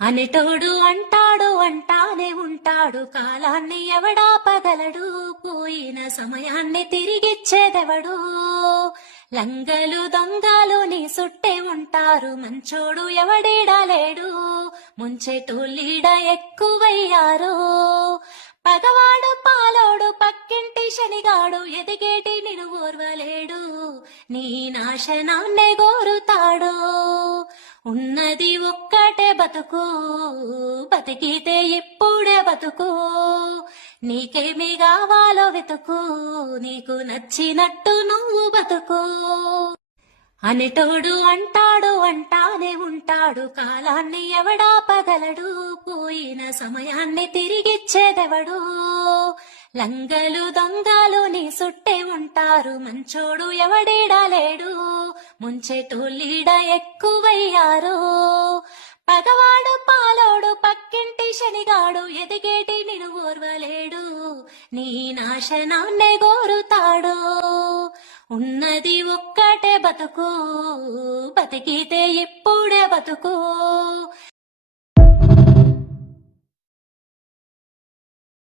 అనేటోడు అంటాడు అంటానే ఉంటాడు, కాలాన్ని ఎవడా పగలడు, పోయిన సమయాన్ని తిరిగిచ్చేదెవడు. లంగలు దొంగలు నీ సుట్టే ఉంటారు, మంచోడు ఎవడీడలేడు, ముంచెటోళ్ళీడ ఎక్కువయ్యారు. పగవాడు పాలోడు పక్కింటి శనిగాడు, ఎదిగేటి నిన్ను ఓర్వలేడు, నీ నాశనాన్నే గోరుతాడు. ఉన్నది ఒక్కటే బతుకు, బతికితే ఇప్పుడే బతుకు, నీకేమి కావాలో వెతుకు, నీకు నచ్చినట్టు నువ్వు బతుకు. అనేటోడు అంటాడు అంటానే ఉంటాడు, కాలాన్ని ఎవడా పగలడు, పోయిన సమయాన్ని తిరిగిచ్చేదెవడు. లంగలు దొంగలు నీ సుట్టే ఉంటారు, మంచోడు ఎవడీడలేడు, ముంచెటోళ్ళీడ ఎక్కువయ్యారు. పగవాడు పాలోడు పక్కింటి శనిగాడు, ఎదిగేటి నిన్ను ఓర్వలేడు, నీ నాశనాన్నే గోరుతాడు. ఉన్నది ఒక్కటే బతుకు, బతికితే ఇప్పుడే బతుకు,